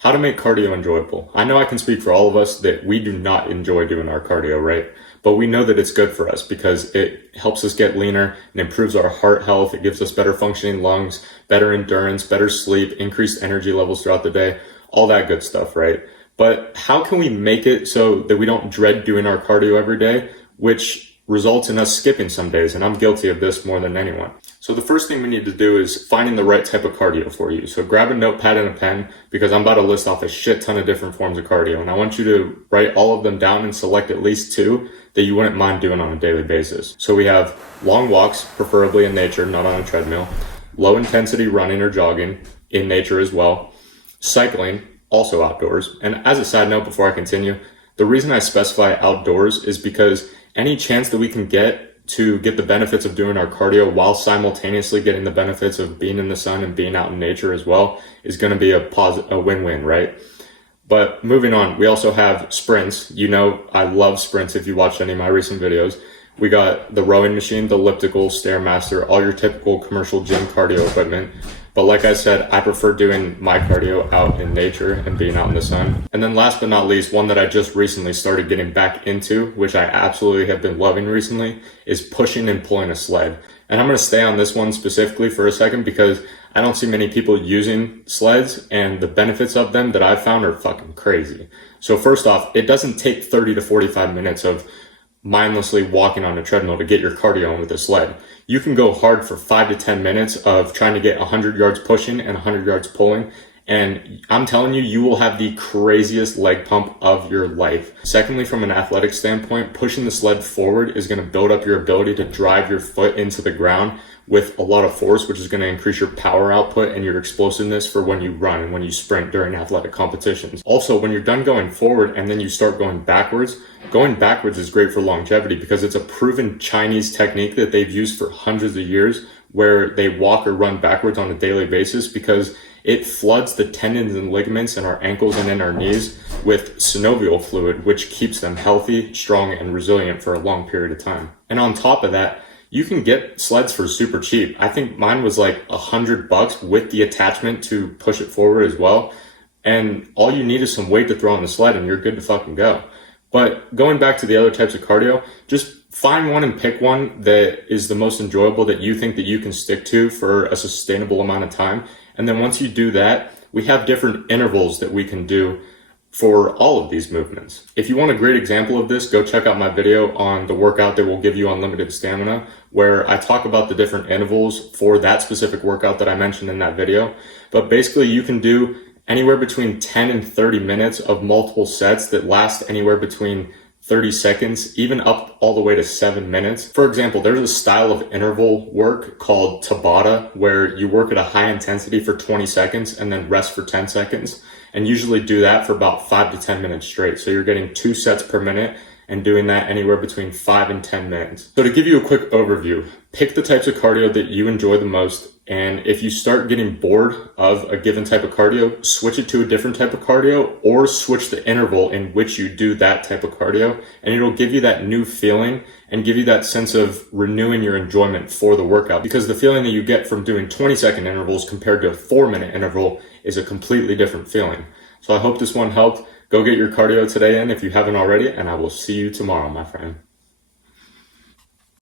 How to make cardio enjoyable. I know I can speak for all of us that we do not enjoy doing our cardio, right? But we know that it's good for us because it helps us get leaner and improves our heart health. It gives us better functioning lungs, better endurance, better sleep, increased energy levels throughout the day, all that good stuff, right? But how can we make it so that we don't dread doing our cardio every day, which results in us skipping some days? And I'm guilty of this more than anyone. So the first thing we need to do is finding the right type of cardio for you. So grab a notepad and a pen because I'm about to list off a shit ton of different forms of cardio. And I want you to write all of them down and select at least two that you wouldn't mind doing on a daily basis. So we have long walks, preferably in nature, not on a treadmill, low intensity running or jogging in nature as well, cycling, also outdoors. And as a side note, before I continue, the reason I specify outdoors is because any chance that we can get to get the benefits of doing our cardio while simultaneously getting the benefits of being in the sun and being out in nature as well is going to be a win-win, right? But moving on, we also have sprints. You know, I love sprints if you watched any of my recent videos. We got the rowing machine, the elliptical, Stairmaster, all your typical commercial gym cardio equipment. But like I said, I prefer doing my cardio out in nature and being out in the sun. And then last but not least, one that I just recently started getting back into, which I absolutely have been loving recently, is pushing and pulling a sled. And I'm going to stay on this one specifically for a second because I don't see many people using sleds, and the benefits of them that I've found are fucking crazy. So first off, it doesn't take 30 to 45 minutes of mindlessly walking on a treadmill to get your cardio on with a sled. You can go hard for 5 to 10 minutes of trying to get 100 yards pushing and 100 yards pulling. And I'm telling you, you will have the craziest leg pump of your life. Secondly, from an athletic standpoint, pushing the sled forward is going to build up your ability to drive your foot into the ground with a lot of force, which is going to increase your power output and your explosiveness for when you run and when you sprint during athletic competitions. Also, when you're done going forward and then you start going backwards is great for longevity because it's a proven Chinese technique that they've used for hundreds of years where they walk or run backwards on a daily basis because it floods the tendons and ligaments in our ankles and in our knees with synovial fluid, which keeps them healthy, strong, and resilient for a long period of time. And on top of that, you can get sleds for super cheap. I think mine was like $100 with the attachment to push it forward as well. And all you need is some weight to throw on the sled and you're good to fucking go. But going back to the other types of cardio, just find one and pick one that is the most enjoyable that you think that you can stick to for a sustainable amount of time. And then once you do that, we have different intervals that we can do for all of these movements. If you want a great example of this, go check out my video on the workout that will give you unlimited stamina, where I talk about the different intervals for that specific workout that I mentioned in that video. But basically you can do anywhere between 10 and 30 minutes of multiple sets that last anywhere between 30 seconds, even up all the way to 7 minutes. For example, there's a style of interval work called Tabata where you work at a high intensity for 20 seconds and then rest for 10 seconds. And usually do that for about 5 to 10 minutes straight. So you're getting 2 sets per minute and doing that anywhere between 5 and 10 minutes. So to give you a quick overview, pick the types of cardio that you enjoy the most. And if you start getting bored of a given type of cardio, switch it to a different type of cardio or switch the interval in which you do that type of cardio. And it'll give you that new feeling and give you that sense of renewing your enjoyment for the workout. Because the feeling that you get from doing 20-second intervals compared to a 4-minute interval is a completely different feeling. So I hope this one helped. Go get your cardio today in if you haven't already, and I will see you tomorrow, my friend.